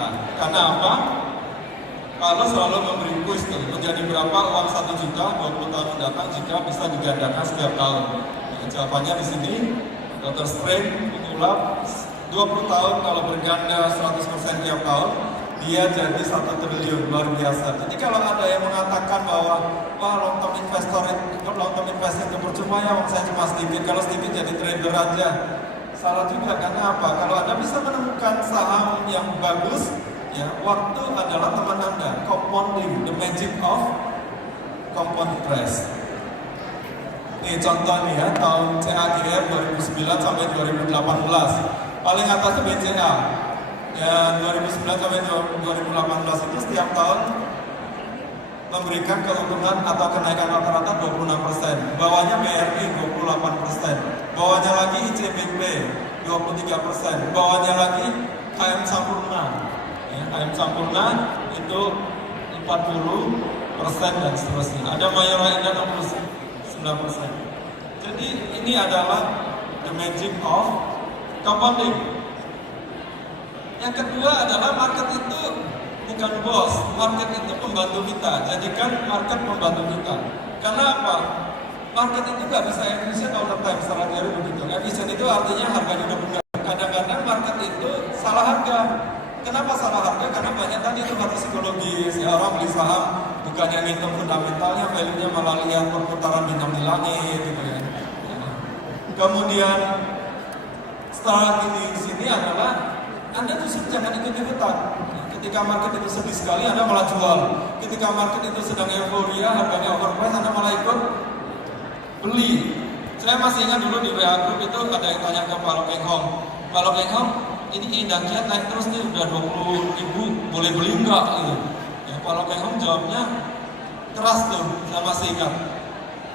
kita. Karena apa? Kalau selalu memberi kuis tuh, menjadi berapa uang 1 juta 20 tahun mendatang jika bisa digandakan setiap tahun. Nah, jawabannya di sini, Dr. Strange menyulap 20 tahun kalau berganda 100% tiap tahun, dia jadi 1 triliun, luar biasa. Jadi kalau ada yang mengatakan bahwa wah long term investor itu percuma ya, uang saya cuma sedikit, kalau sedikit jadi trader aja. Salah juga, karena apa? Kalau Anda bisa menemukan saham yang bagus, ya, waktu adalah teman Anda. Compounding, the magic of compound interest. Ini contoh nih ya, tahun CAGR 2009 sampai 2018. Paling atas itu BCA. Ya, 2009 sampai 2018 itu setiap tahun memberikan keuntungan atau kenaikan rata-rata 26%. Bawahnya BRI 28%. Bawahnya lagi ICBP 23%. Bawahnya lagi KM Sampurna. Ya, KM Sampurna itu 40% dan seterusnya. Ada Mayora Indah 69%. Jadi ini adalah the magic of compounding. Yang kedua adalah market itu bukan bos, market itu pembantu kita. Jadikan market pembantu kita. Karena apa? Market itu nggak bisa efisien all the time secara teori begitu. Efisien itu artinya harganya udah benar. Kadang-kadang market itu salah harga. Kenapa salah harga? Karena banyak tadi itu faktor psikologis. Ya, orang beli saham bukannya ngitung fundamentalnya, value-nya malah lihat perputaran bintang di langit gitu ya. Kemudian strategi di sini adalah Anda justru jangan ikut-ikutan. Ketika market itu sedih sekali, Anda malah jual. Ketika market itu sedang euforia, harganya overpriced, Anda malah ikut beli. Saya masih ingat dulu di WA Group itu ada yang tanya ke Pak Lokeng Hong. Pak Lokeng Hong, ini indahnya naik terus nih, udah 20.000, boleh beli enggak? Gitu. Ya, Pak Lokeng Hong jawabnya keras tuh, saya masih ingat.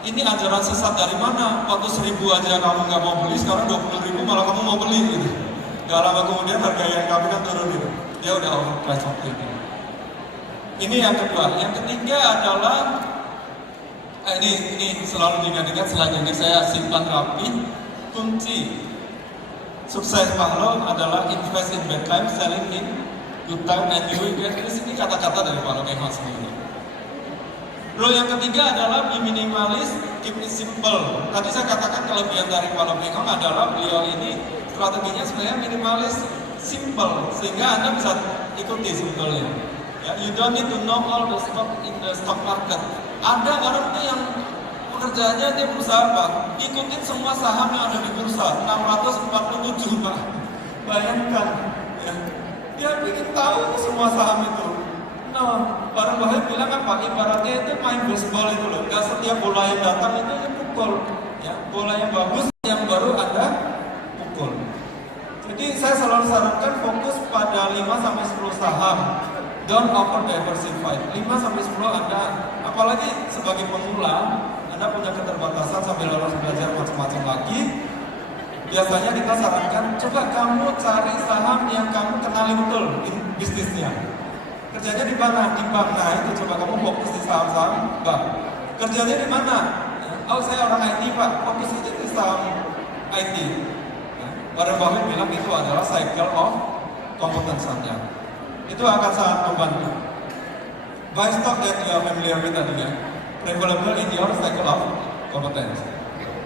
Ini ajaran sesat dari mana? Waktu 1.000 aja kamu nggak mau beli, sekarang 20.000 malah kamu mau beli gitu. Gak lama kemudian harga yang kami kan turun gitu. Dia udah overpriced waktu itu. Ini yang kedua. Yang ketiga adalah ini selalu diingat-ingat, selanjutnya saya simpan rapi. Kunci sukses Pak Lo adalah invest in bad time, selling in good time, and you will get this. Ini kata-kata dari Pak Lo Keng Hong sendiri. Rule yang ketiga adalah be minimalis, keep it simple. Tadi saya katakan kelebihan dari Pak Lo Keng Hong adalah beliau ini strateginya sebenarnya minimalis, simple, sehingga Anda bisa ikuti sebetulnya. Ya, you don't need to know all the stock in the stock market. Ada orang tuh yang pekerjaannya dia berusaha apa? Ikutin semua saham yang ada di bursa, 647 Pak. Bayangkan, ya. Dia ingin tahu semua saham itu. Nah, Warren Buffett bilang apa? Ibaratnya itu main baseball itu loh. Gak setiap bola yang datang itu dipukul. Ya, bola yang bagus yang baru Anda pukul. Jadi saya selalu sarankan fokus pada 5-10 saham. Don't over diversify. 5-10 Anda, apalagi sebagai pemula, Anda punya keterbatasan sambil harus belajar macam-macam lagi. Biasanya kita sarankan, coba kamu cari saham yang kamu kenali betul bisnisnya. Kerjanya di mana? Di bank. Nah itu coba kamu fokus di saham-saham bank. Kerjanya di mana? Oh saya orang IT Pak, fokus aja di saham IT. Warren Buffett bilang itu adalah cycle of competence Anda. Itu akan sangat membantu. Buy stock that you are familiar with tadi ya, preferable in your cycle of competence.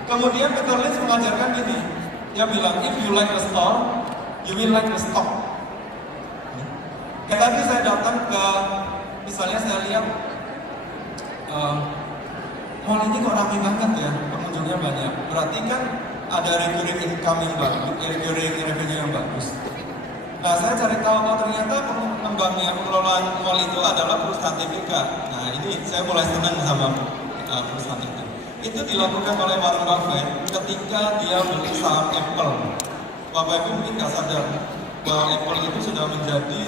Kemudian Peter Lynch mengajarkan gini, dia bilang if you like the store, you will like the stock. Kayak tadi saya datang ke, misalnya saya lihat mall ini kok ramai banget ya, pengunjungnya banyak. Berarti kan ada recurring income yang bagus, recurring revenue yang bagus. Nah, saya cari tahu bahwa ternyata pengembangnya pengelolaan mall itu adalah perusahaan TBK. Nah, ini saya mulai senang sama perusahaan itu. Itu dilakukan oleh Warren Buffett ketika dia beli saham Apple. Bapak Ibu mungkin nggak sadar bahwa Apple itu sudah menjadi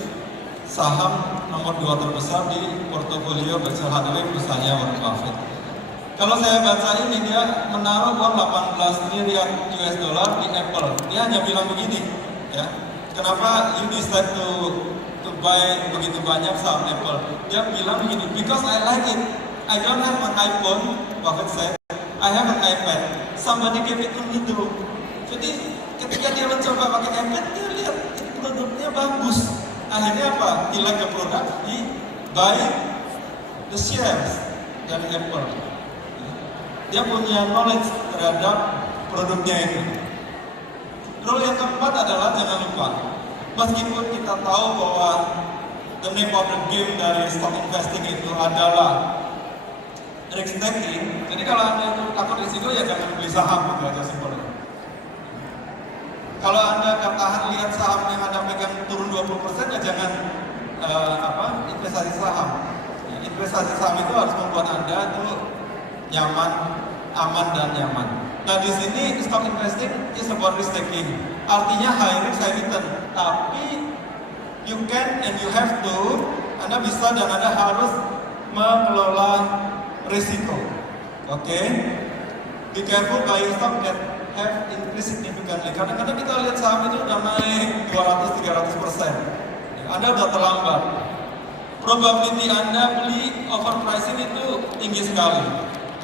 saham nomor 2 terbesar di portofolio Berkshire Hathaway perusahaannya Warren Buffett. Kalau saya baca ini, dia menaruh uang 18 miliar US dollar di Apple. Dia hanya bilang begini, ya, kenapa you decide to buy begitu banyak saham Apple? Dia bilang begini, because I like it. I don't have an iPhone, Buffett said. I have an iPad. Somebody gave it to me too. Jadi ketika dia mencoba pakai iPad, dia lihat produknya bagus. Akhirnya apa? He like the product, he buy the shares dari Apple. Dia punya knowledge terhadap produknya itu. Rule yang keempat adalah jangan lupa, meskipun kita tahu bahwa the name of the game dari stock investing itu adalah risk taking. Jadi kalau Anda itu takut risiko ya jangan beli saham, gitu aja simpelnya. Kalau Anda nggak tahan lihat saham yang Anda pegang turun 20% ya jangan investasi saham. Investasi saham itu harus membuat Anda itu nyaman, aman dan nyaman. Nah di sini stock investing is about risk taking. Artinya high risk high return. Tapi you can and you have to, Anda bisa dan Anda harus mengelola risiko. Oke? Be careful buying stock that have increased significantly. Kadang-kadang kita lihat saham itu udah naik 200-300%. Anda udah terlambat. Probability Anda beli overpricing itu tinggi sekali.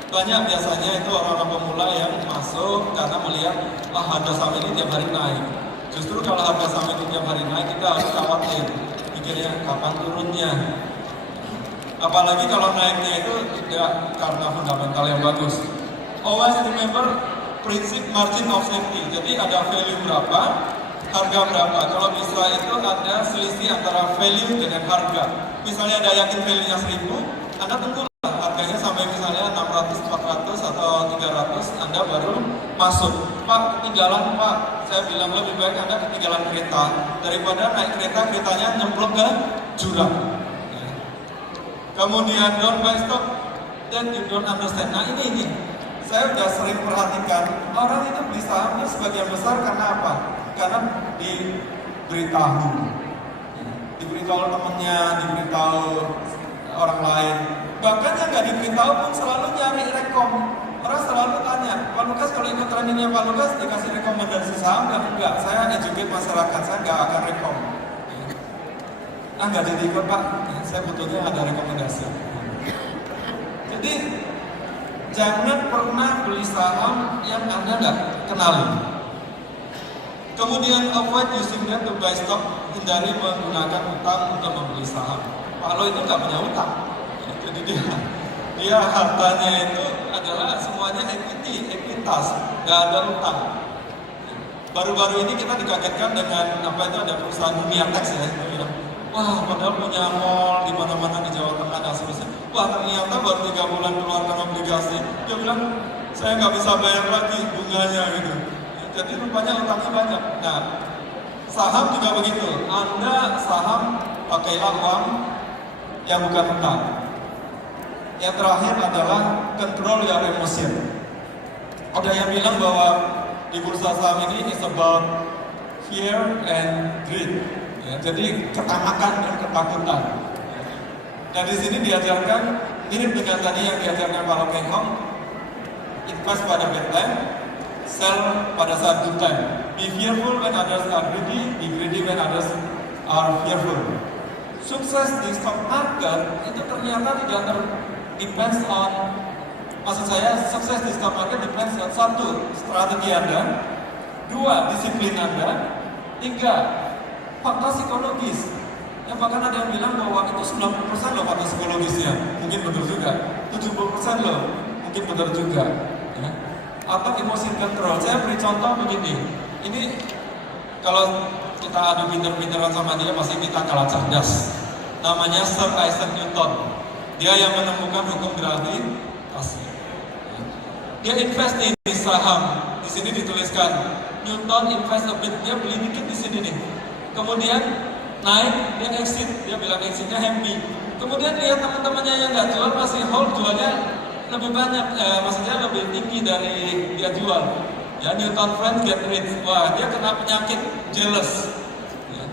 Banyak biasanya itu orang-orang pemula yang masuk karena melihat harga saham ini tiap hari naik. Justru kalau harga saham itu tiap hari naik kita harus khawatir, pikirnya kapan turunnya. Apalagi kalau naiknya itu tidak karena fundamental yang bagus. Always remember prinsip margin of safety. Jadi ada value berapa, harga berapa. Kalau bisa itu ada selisih antara value dengan harga. Misalnya ada yakin value-nya 1000, Anda tunggu harganya sampai misalnya 600, 400 atau 300, Anda baru masuk. Pak, ketinggalan Pak, saya bilang lebih baik Anda ketinggalan kereta daripada naik kereta, keretanya nyemplung ke jurang. Kemudian don't buy stock then you don't understand. Nah ini saya udah sering perhatikan orang itu beli saham itu sebagian besar karena apa? Karena diberitahu oleh temennya, diberitahu orang lain. Bahkan yang nggak diberitahu pun selalu nyari rekom. Orang selalu tanya, Pak Lukas kalau ikut trainingnya Pak Lukas dikasih rekomendasi saham dan enggak? Saya educate masyarakat, saya nggak akan rekom. Nggak jadi ikut Pak, saya butuhnya ada rekomendasi. Jadi jangan pernah beli saham yang Anda nggak kenali. Kemudian avoid using them to buy stock, hindari menggunakan utang untuk membeli saham. Pak Lo itu nggak punya utang. Jadi dia hartanya itu adalah semuanya equity, ekuitas, nggak ada utang. Baru-baru ini kita dikagetkan dengan apa itu ada perusahaan dunia teks ya, dia bilang, wah padahal punya mall di mana-mana di Jawa Tengah dan seterusnya. Wah ternyata baru 3 bulan keluarkan obligasi. Dia bilang saya nggak bisa bayar lagi bunganya gitu. Jadi rupanya utangnya banyak. Nah saham juga begitu. Anda saham pakailah uang yang bukan utang. Yang terakhir adalah control your emotion. Ada yang bilang bahwa di bursa saham ini is about fear and greed. Ya, jadi ketamakan dan ketakutan. Dan di sini diajarkan mirip dengan tadi yang diajarkan Pak Lo Keng Hong. Invest pada bad time, sell pada saat good time. Be fearful when others are greedy, be greedy when others are fearful. Sukses di stock market itu ternyata tidak depends on, maksud saya sukses di stock market depends on 1. Strategi Anda, 2. Disiplin Anda, 3. Fakta psikologis. Ya bahkan ada yang bilang bahwa itu 90% loh fakta psikologisnya, mungkin benar juga. 70% loh, mungkin benar juga. Ya. Atau emosi control. Saya beri contoh begini. Ini kalau kita adu pinter-pinteran sama dia pasti kita kalah cerdas. Namanya Sir Isaac Newton. Dia yang menemukan hukum gravitasi. Dia invest nih di saham. Di sini dituliskan Newton invest a bit. Dia beli dikit di sini nih. Kemudian naik, dia exit. Dia bilang exitnya happy. Kemudian lihat teman-temannya yang nggak jual masih hold, jualnya lebih banyak. Maksudnya lebih tinggi dari dia jual. Ya Newton friends get rich. Wah dia kena penyakit jealous. Ya,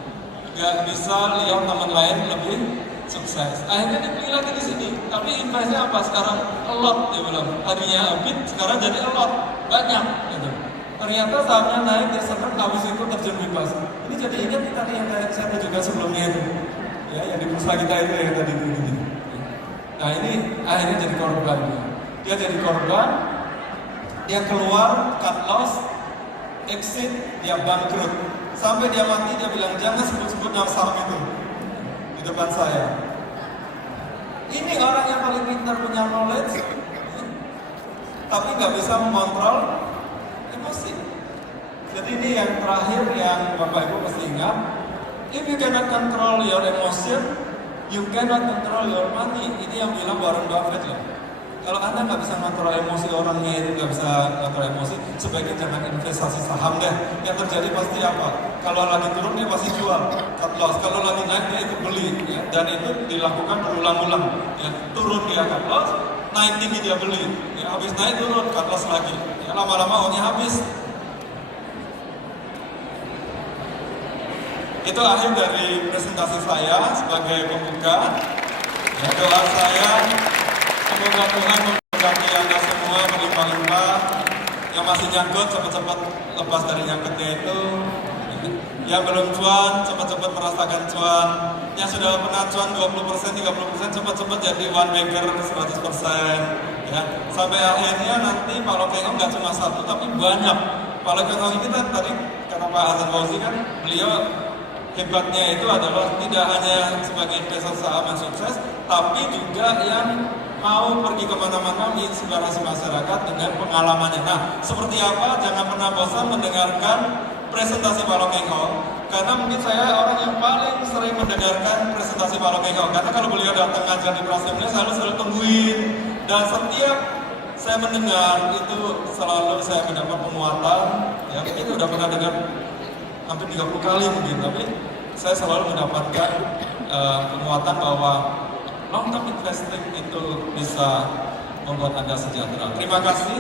nggak bisa lihat teman lain lebih sukses. Akhirnya dia beli lagi di sini. Tapi investnya apa sekarang? A lot dia bilang. Tadinya a bit, sekarang jadi a lot, banyak. Gitu. Ternyata sahamnya naik, dia senang, habis itu terjun bebas. Ini jadi ingat kita nih yang saya tunjukkan sebelumnya itu. Ya, yang di bursa kita itu yang tadi itu. Nah ini akhirnya jadi korban. Dia jadi korban. Dia keluar, cut loss, exit, dia bangkrut. Sampai dia mati dia bilang jangan sebut-sebut nama saham itu. depan saya. Ini orang yang paling pintar punya knowledge, tapi nggak bisa mengontrol emosi. Jadi ini yang terakhir yang Bapak Ibu mesti ingat. If you cannot control your emotion, you cannot control your money. Ini yang bilang Warren Buffett loh. Kalau Anda nggak bisa ngontrol emosi orangnya itu, nggak bisa ngontrol emosi, sebaiknya jangan investasi saham deh. Yang terjadi pasti apa? Kalau lagi turun dia pasti jual, cut loss. Kalau lagi naik dia ikut beli, ya. Dan itu dilakukan berulang-ulang. Ya. Turun dia cut loss, naik tinggi dia beli. Ya. Habis naik turun, cut loss lagi. Ya. Lama-lama uangnya habis. Itu akhir dari presentasi saya sebagai pembuka. Ya, doa saya semoga Tuhan memberkati Anda semua berlimpah-limpah. Yang masih nyangkut cepat-cepat lepas dari nyangkutnya itu. Yang belum cuan cepat-cepat merasakan cuan. Yang sudah pernah cuan 20%, 30% cepat-cepat jadi one maker 100%. Ya, sampai akhirnya nanti Pak Lokeng nggak cuma satu tapi banyak. Pak Lokeng ini kan tadi kata Pak Hasan Fauzi kan beliau hebatnya itu adalah tidak hanya sebagai investor saham yang sukses, tapi juga yang mau pergi kemana-mana menginspirasi masyarakat dengan pengalamannya. Nah, seperti apa? Jangan pernah bosan mendengarkan presentasi Pak Lokeng Ho, karena mungkin saya orang yang paling sering mendengarkan presentasi Pak Lokeng Ho, karena kalau beliau datang ngajar di Prasemulia selalu tungguin, dan setiap saya mendengar itu selalu saya mendapat penguatan. Ya, itu udah pernah dengar hampir 30 kali mungkin, tapi saya selalu mendapatkan penguatan bahwa long term investing itu bisa membuat Anda sejahtera. Terima kasih.